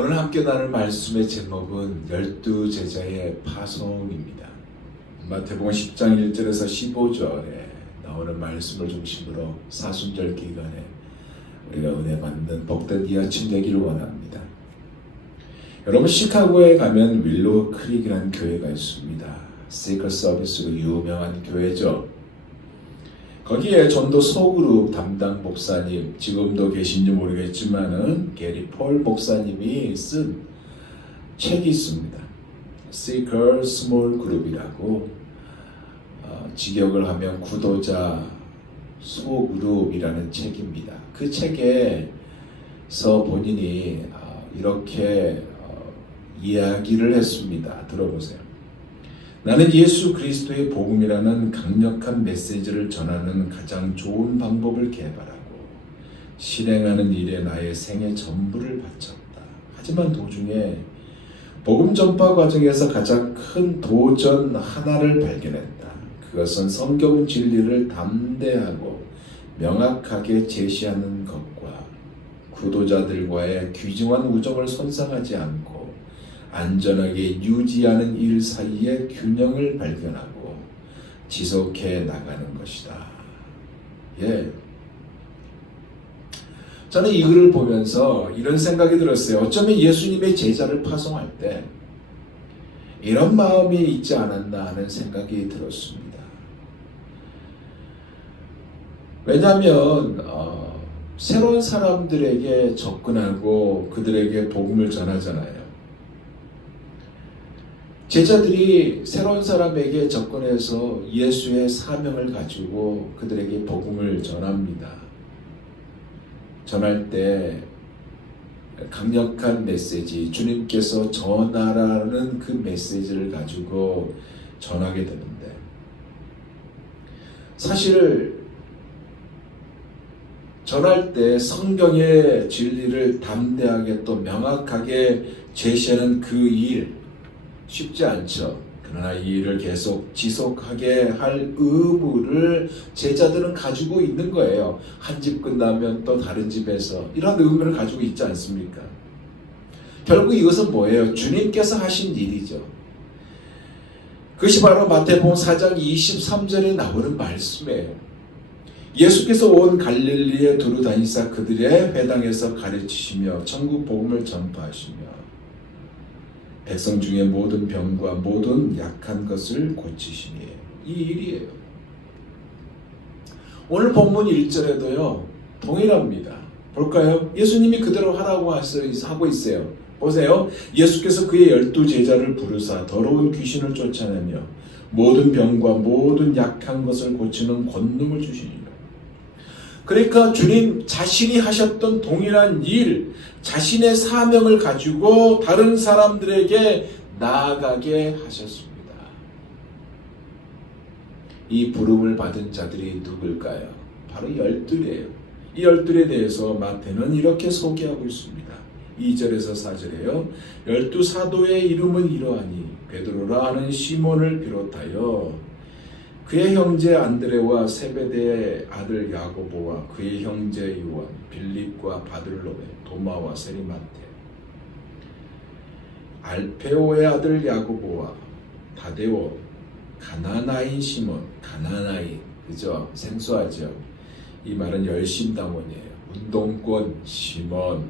오늘 함께 나눌 말씀의 제목은 12제자의 파송입니다. 마태복음 10장 1절에서 15절에 나오는 말씀을 중심으로 사순절 기간에 우리가 은혜 받는 복된 이 아침 되기를 원합니다. 여러분, 시카고에 가면 윌로우 크릭이라는 교회가 있습니다. 시크 서비스로 유명한 교회죠. 거기에 전도 소그룹 담당 목사님, 지금도 계신지 모르겠지만은 게리 폴 목사님이 쓴 책이 있습니다. Seeker Small Group이라고 직역을 하면 구도자 소그룹이라는 책입니다. 그 책에서 본인이 이렇게 이야기를 했습니다. 들어보세요. 나는 예수 그리스도의 복음이라는 강력한 메시지를 전하는 가장 좋은 방법을 개발하고 실행하는 일에 나의 생애 전부를 바쳤다. 하지만 도중에 복음 전파 과정에서 가장 큰 도전 하나를 발견했다. 그것은 성경 진리를 담대하고 명확하게 제시하는 것과 구도자들과의 귀중한 우정을 손상하지 않고 안전하게 유지하는 일 사이의 균형을 발견하고 지속해 나가는 것이다. 저는 이 글을 보면서 이런 생각이 들었어요. 어쩌면 예수님의 제자를 파송할 때 이런 마음이 있지 않았나 하는 생각이 들었습니다. 왜냐하면 새로운 사람들에게 접근하고 그들에게 복음을 전하잖아요. 제자들이 새로운 사람에게 접근해서 예수의 사명을 가지고 그들에게 복음을 전합니다. 전할 때 강력한 메시지, 주님께서 전하라는 그 메시지를 가지고 전하게 되는데, 사실 전할 때 성경의 진리를 담대하게 또 명확하게 제시하는 그 일, 쉽지 않죠. 그러나 이 일을 계속 지속하게 할 의무를 제자들은 가지고 있는 거예요. 한 집 끝나면 또 다른 집에서 이런 의무를 가지고 있지 않습니까? 결국 이것은 뭐예요? 주님께서 하신 일이죠. 그것이 바로 마태복음 4장 23절에 나오는 말씀이에요. 예수께서 온 갈릴리에 두루 다니사 그들의 회당에서 가르치시며 천국 복음을 전파하시며 백성 중에 모든 병과 모든 약한 것을 고치시니, 이 일이에요. 오늘 본문 1절에도요 동일합니다. 볼까요? 예수님이 그대로 하라고 하고 있어요. 보세요. 예수께서 그의 12제자를 부르사 더러운 귀신을 쫓아내며 모든 병과 모든 약한 것을 고치는 권능을 주시니라. 그러니까 주님 자신이 하셨던 동일한 일, 자신의 사명을 가지고 다른 사람들에게 나아가게 하셨습니다. 이 부름을 받은 자들이 누굴까요? 바로 12이에요. 이 12에 대해서 마태는 이렇게 소개하고 있습니다. 2절에서 4절에요. 12사도의 이름은 이러하니 베드로라 하는 시몬을 비롯하여 그의 형제 안드레와 세베대의 아들 야고보와 그의 형제 요한, 빌립과 바들로메, 도마와 세리마테, 알페오의 아들 야고보와 다데오, 가나나인 시몬, 가나나인, 그죠? 생소하죠? 이 말은 열심당원이에요. 운동권 시몬,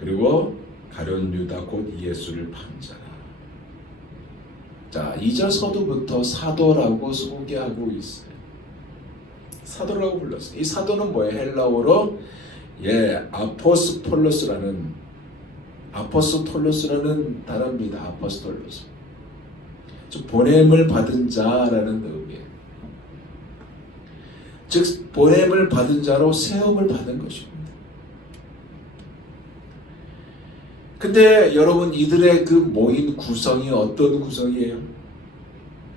그리고 가룟 유다 곧 예수를 판 자라. 자, 2절 서두부터 사도라고 소개하고 있어요. 사도라고 불렀어요. 이 사도는 뭐예요? 헬라어로 아포스톨로스라는 단어입니다. 아포스톨로스. 즉 보냄을 받은 자라는 의미예요. 즉 보냄을 받은 자로 세움을 받은 것입니다. 근데 여러분, 이들의 그 모인 구성이 어떤 구성이에요?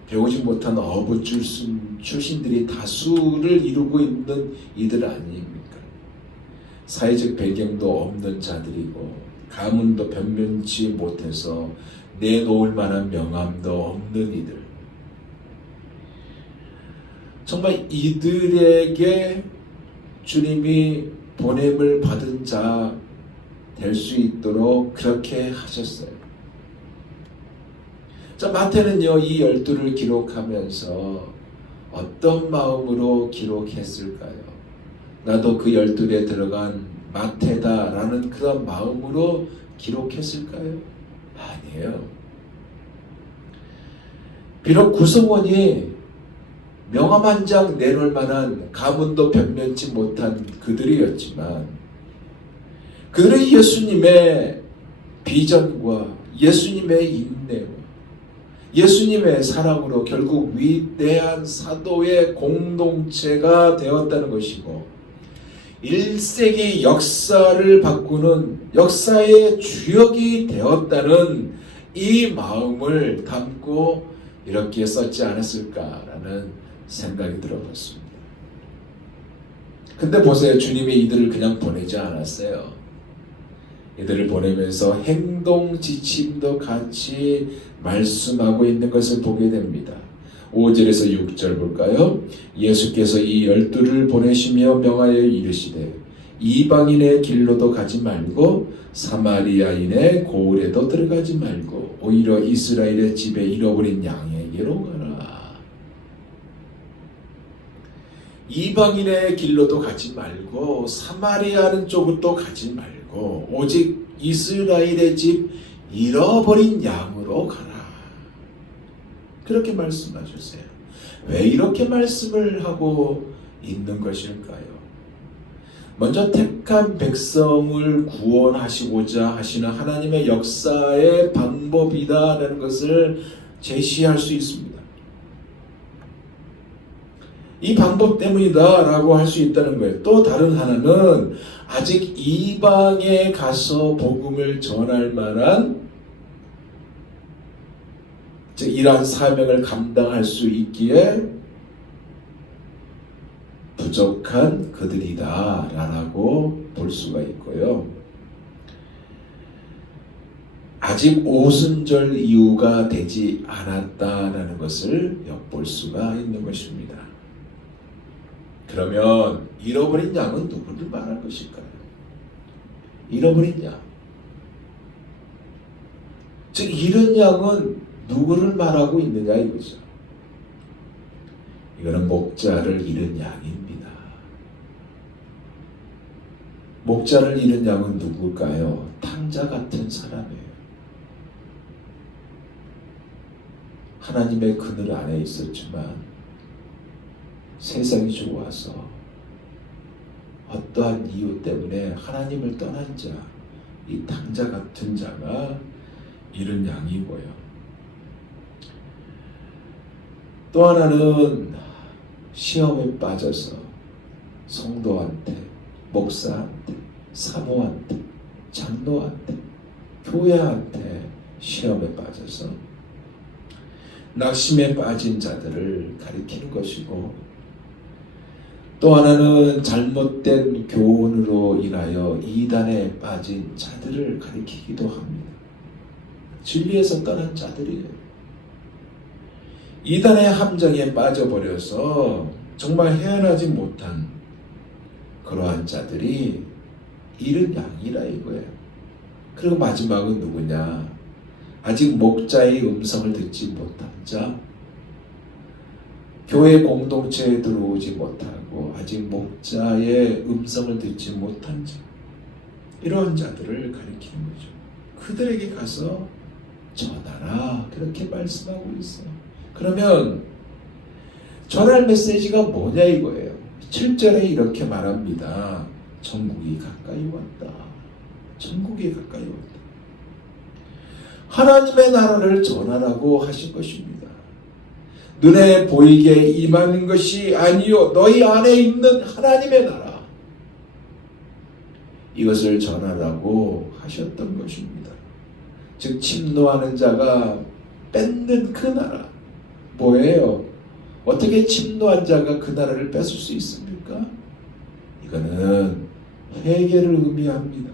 배우지 못한 어부 출신들이 다수를 이루고 있는 이들 아닙니까? 사회적 배경도 없는 자들이고 가문도 변변치 못해서 내놓을 만한 명함도 없는 이들. 정말 이들에게 주님이 보냄을 받은 자 될 수 있도록 그렇게 하셨어요. 자, 마태는요, 이 12를 기록하면서 어떤 마음으로 기록했을까요? 나도 그 12에 들어간 마태다라는 그런 마음으로 기록했을까요? 아니에요. 비록 구성원이 명함 한 장 내놓을 만한 가문도 변변치 못한 그들이었지만 그들은 예수님의 비전과 예수님의 인내와 예수님의 사랑으로 결국 위대한 사도의 공동체가 되었다는 것이고 1세기 역사를 바꾸는 역사의 주역이 되었다는 이 마음을 담고 이렇게 썼지 않았을까라는 생각이 들어봤습니다. 근데 보세요. 주님이 이들을 그냥 보내지 않았어요. 이들을 보내면서 행동 지침도 같이 말씀하고 있는 것을 보게 됩니다. 5절에서 6절 볼까요? 예수께서 이 12를 보내시며 명하여 이르시되 이방인의 길로도 가지 말고 사마리아인의 고을에도 들어가지 말고 오히려 이스라엘의 집에 잃어버린 양에게로 가라. 이방인의 길로도 가지 말고 사마리아는 쪽으로 가지 말고 오직 이스라엘의 집 잃어버린 양으로 가라. 그렇게 말씀하셨어요. 왜 이렇게 말씀을 하고 있는 것일까요? 먼저 택한 백성을 구원하시고자 하시는 하나님의 역사의 방법이다라는 것을 제시할 수 있습니다. 이 방법 때문이다라고 할 수 있다는 거예요. 또 다른 하나는 아직 이방에 가서 복음을 전할 만한 즉 이러한 사명을 감당할 수 있기에 부족한 그들이다 라고 볼 수가 있고요. 아직 오순절 이후가 되지 않았다라는 것을 엿볼 수가 있는 것입니다. 그러면 잃어버린 양은 누구를 말할 것일까요? 잃어버린 양. 즉 잃은 양은 누구를 말하고 있느냐 이거죠. 이거는 목자를 잃은 양입니다. 목자를 잃은 양은 누굴까요? 탕자 같은 사람이에요. 하나님의 그늘 안에 있었지만 세상이 좋아서 어떠한 이유 때문에 하나님을 떠난 자, 이 탕자 같은 자가 잃은 양이고요. 또 하나는 시험에 빠져서 성도한테, 목사한테, 사모한테, 장로한테, 교회한테 시험에 빠져서 낙심에 빠진 자들을 가리키는 것이고 또 하나는 잘못된 교훈으로 인하여 이단에 빠진 자들을 가리키기도 합니다. 진리에서 떠난 자들이에요. 이단의 함정에 빠져버려서 정말 헤어나지 못한 그러한 자들이 잃은 양이라 이거예요. 그리고 마지막은 누구냐? 아직 목자의 음성을 듣지 못한 자, 교회 공동체에 들어오지 못하고 아직 목자의 음성을 듣지 못한 자, 이러한 자들을 가리키는 거죠. 그들에게 가서 전하라 그렇게 말씀하고 있어요. 그러면 전할 메시지가 뭐냐 이거예요. 7절에 이렇게 말합니다. 천국이 가까이 왔다. 천국이 가까이 왔다. 하나님의 나라를 전하라고 하신 것입니다. 눈에 보이게 임하는 것이 아니요 너희 안에 있는 하나님의 나라, 이것을 전하라고 하셨던 것입니다. 즉 침노하는 자가 뺏는 그 나라 뭐예요? 어떻게 침노한 자가 그 나라를 뺏을 수 있습니까? 이거는 회개를 의미합니다.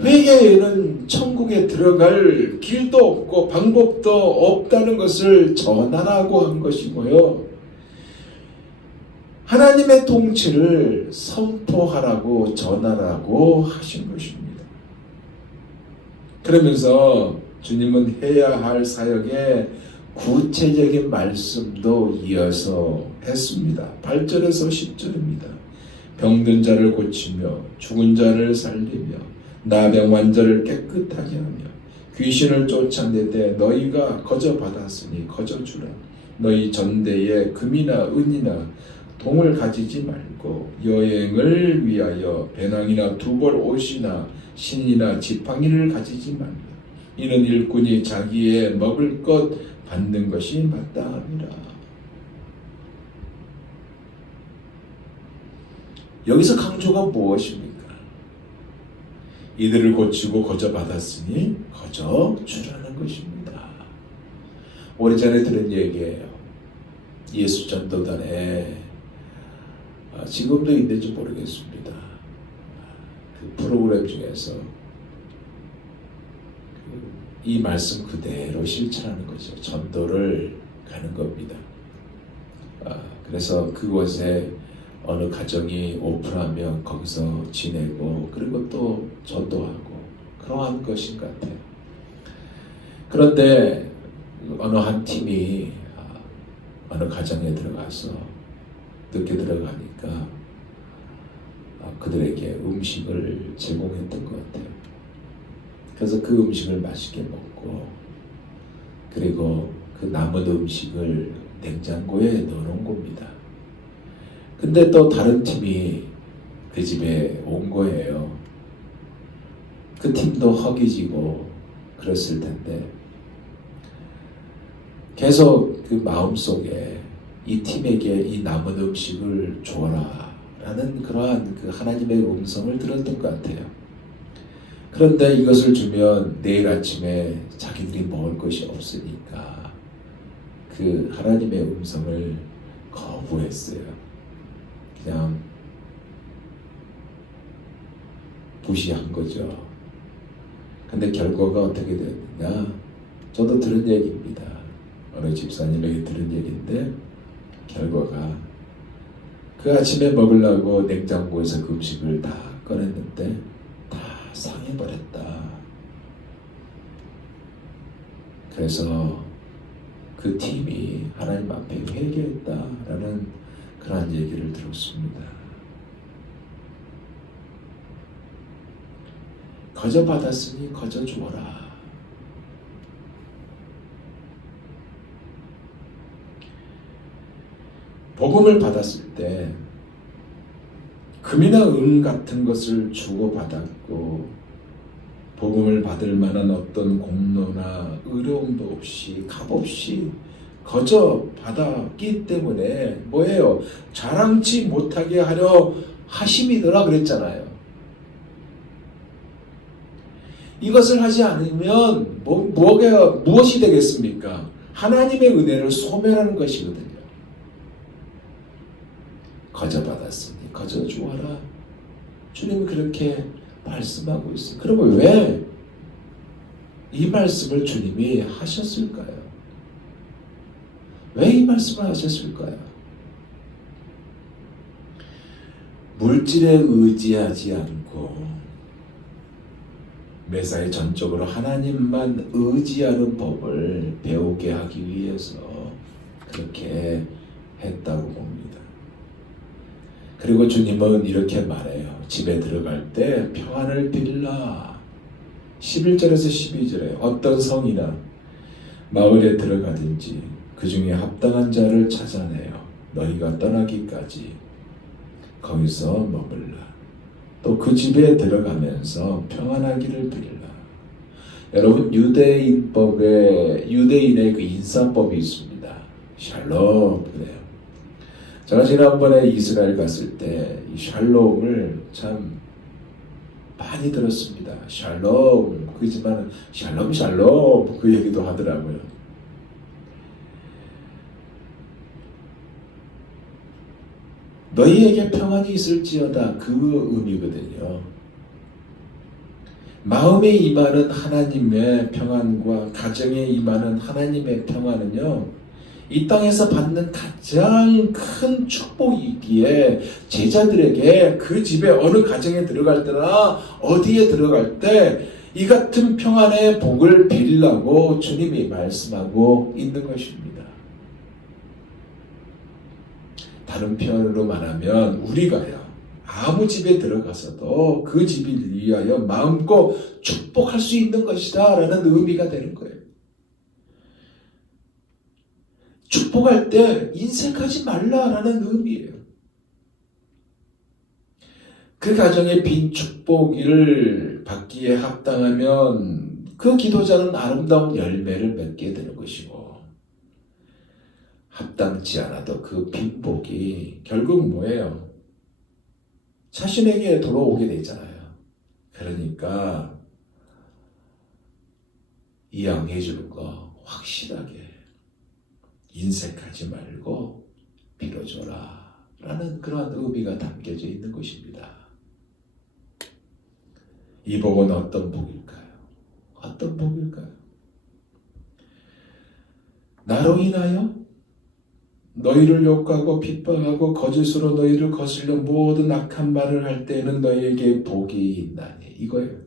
회개에는 천국에 들어갈 길도 없고 방법도 없다는 것을 전하라고 한 것이고요. 하나님의 통치를 선포하라고 전하라고 하신 것입니다. 그러면서 주님은 해야 할 사역에 구체적인 말씀도 이어서 했습니다. 8절에서 10절입니다. 병든 자를 고치며 죽은 자를 살리며 나병 환자를 깨끗하게 하며 귀신을 쫓아내되 너희가 거저 받았으니 거저 주라. 너희 전대에 금이나 은이나 동을 가지지 말고 여행을 위하여 배낭이나 두벌 옷이나 신이나 지팡이를 가지지 말라. 이는 일꾼이 자기의 먹을 것 받는 것이 마땅함이라. 여기서 강조가 무엇입니까? 이들을 고치고 거저 받았으니 거저 주라는 것입니다. 오래전에 들은 얘기예요. 예수 전도단에 지금도 있는지 모르겠습니다. 그 프로그램 중에서 이 말씀 그대로 실천하는 거죠. 전도를 가는 겁니다. 그래서 그곳에 어느 가정이 오픈하면 거기서 지내고 그리고 또 전도하고 그러한 것인 것 같아요. 그런데 어느 한 팀이 어느 가정에 들어가서 늦게 들어가니까 그들에게 음식을 제공했던 것 같아요. 그래서 그 음식을 맛있게 먹고 그리고 그 남은 음식을 냉장고에 넣어놓은 겁니다. 근데 또 다른 팀이 그 집에 온 거예요. 그 팀도 허기지고 그랬을 텐데 계속 그 마음속에 이 팀에게 이 남은 음식을 줘라 라는 그러한 그 하나님의 음성을 들었던 것 같아요. 그런데 이것을 주면 내일 아침에 자기들이 먹을 것이 없으니까 그 하나님의 음성을 거부했어요. 그냥 무시한 거죠. 근데 결과가 어떻게 됐느냐? 저도 들은 얘기입니다. 어느 집사님에게 들은 얘기인데 결과가 그 아침에 먹으려고 냉장고에서 그 음식을 다 꺼냈는데 다 상해버렸다. 그래서 그 팀이 하나님 앞에 회개했다라는 그러한 얘기를 들었습니다. 거저 받았으니 거저 주어라. 복음을 받았을 때 금이나 은 같은 것을 주고받았고 복음을 받을 만한 어떤 공로나 의로움도 없이 값없이 거저 받았기 때문에 뭐예요? 자랑치 못하게 하려 하심이더라 그랬잖아요. 이것을 하지 않으면 무엇이 되겠습니까? 하나님의 은혜를 소멸하는 것이거든요. 거저 받았으니 거저 주어라. 주님이 그렇게 말씀하고 있어요. 그러면 왜 이 말씀을 주님이 하셨을까요? 왜 이 말씀을 하셨을까요? 물질에 의지하지 않고 매사에 전적으로 하나님만 의지하는 법을 배우게 하기 위해서 그렇게 했다고 봅니다. 그리고 주님은 이렇게 말해요. 집에 들어갈 때 평안을 빌라. 11절에서 12절에 어떤 성이나 마을에 들어가든지 그 중에 합당한 자를 찾아내어 너희가 떠나기까지 거기서 머물라. 또 그 집에 들어가면서 평안하기를 빌라. 여러분 유대인의 그 인사법이 있습니다. 샬롬 그래요. 제가 지난번에 이스라엘 갔을 때 이 샬롬을 참 많이 들었습니다. 샬롬 그렇지만 샬롬 그 얘기도 하더라고요. 너희에게 평안이 있을지어다 그 의미거든요. 마음에 임하는 하나님의 평안과 가정에 임하는 하나님의 평안은요 이 땅에서 받는 가장 큰 축복이기에 제자들에게 그 집에 어느 가정에 들어갈 때나 어디에 들어갈 때 이 같은 평안의 복을 빌라고 주님이 말씀하고 있는 것입니다. 다른 표현으로 말하면 우리가요, 아무 집에 들어가서도 그 집을 위하여 마음껏 축복할 수 있는 것이다 라는 의미가 되는 거예요. 축복할 때 인색하지 말라라는 의미예요. 그 가정의 빈 축복을 받기에 합당하면 그 기도자는 아름다운 열매를 맺게 되는 것이고, 합당치 않아도 그 빈 복이 결국 뭐예요? 자신에게 돌아오게 되잖아요. 그러니까 이양해 주는 거 확실하게 인색하지 말고 빌어줘라 라는 그러한 의미가 담겨져 있는 것입니다. 이 복은 어떤 복일까요? 어떤 복일까요? 나로 인하여 너희를 욕하고 핍박하고 거짓으로 너희를 거슬려 모든 악한 말을 할 때에는 너희에게 복이 있나니, 이거예요.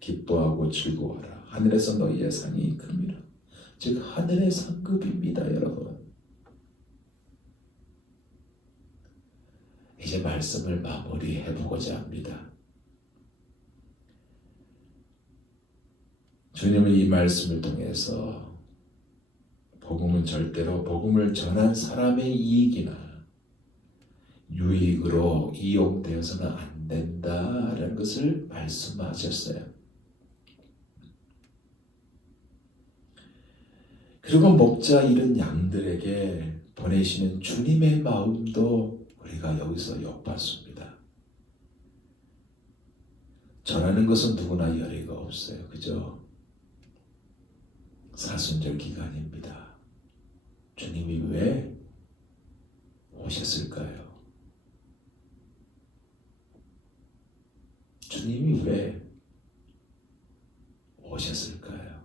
기뻐하고 즐거워하라. 하늘에서 너희의 상이 큽니다. 즉 하늘의 상급입니다, 여러분. 이제 말씀을 마무리해 보고자 합니다. 주님은 이 말씀을 통해서 복음은 절대로 복음을 전한 사람의 이익이나 유익으로 이용되어서는 안 된다라는 것을 말씀하셨어요. 그리고 목자 잃은 양들에게 보내시는 주님의 마음도 우리가 여기서 엿봤습니다. 전하는 것은 누구나 열의가 없어요. 그죠? 사순절 기간입니다. 주님이 왜 오셨을까요? 주님이 왜 오셨을까요?